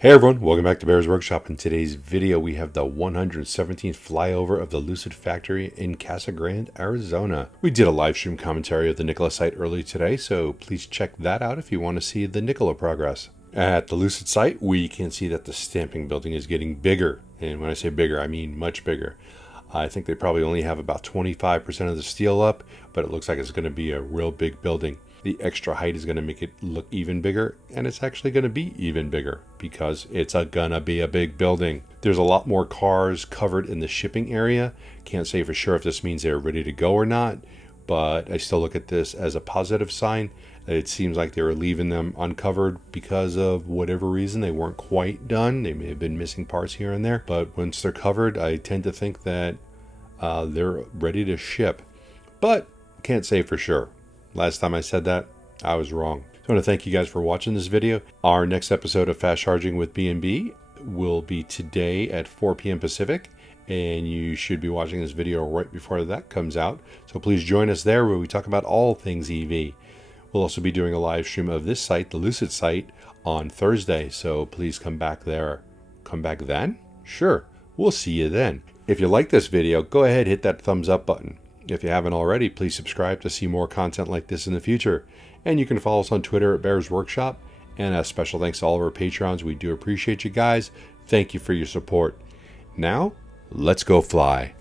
Hey everyone, welcome back to Bear's Workshop. In today's video, we have the 117th flyover of the Lucid factory in Casa Grande, Arizona. We did a live stream commentary of the Nikola site early today, so please check that out if you want to see the Nikola progress. At the Lucid site, we can see that the stamping building is getting bigger. And when I say bigger, I mean much bigger. I think they probably only have about 25% of the steel up, but it looks like it's going to be a real big building. The extra height is going to make it look even bigger, and it's actually going to be even bigger because it's gonna be a big building. There's a lot more cars covered in the shipping area. Can't say for sure if this means they're ready to go or not, but I still look at this as a positive sign. It seems like they were leaving them uncovered because of whatever reason. They weren't quite done. They may have been missing parts here and there, but once they're covered, I tend to think that they're ready to ship, but can't say for sure. Last time I said that, I was wrong. So I want to thank you guys for watching this video. Our next episode of Fast Charging with B&B will be today at 4 p.m. Pacific, and you should be watching this video right before that comes out. So please join us there where we talk about all things EV. We'll also be doing a live stream of this site, the Lucid site, on Thursday. So please come back there. Come back then? Sure. We'll see you then. If you like this video, go ahead, hit that thumbs up button. If you haven't already, please subscribe to see more content like this in the future. And you can follow us on Twitter at Bear's Workshop. And a special thanks to all of our Patreons. We do appreciate you guys. Thank you for your support. Now, let's go fly.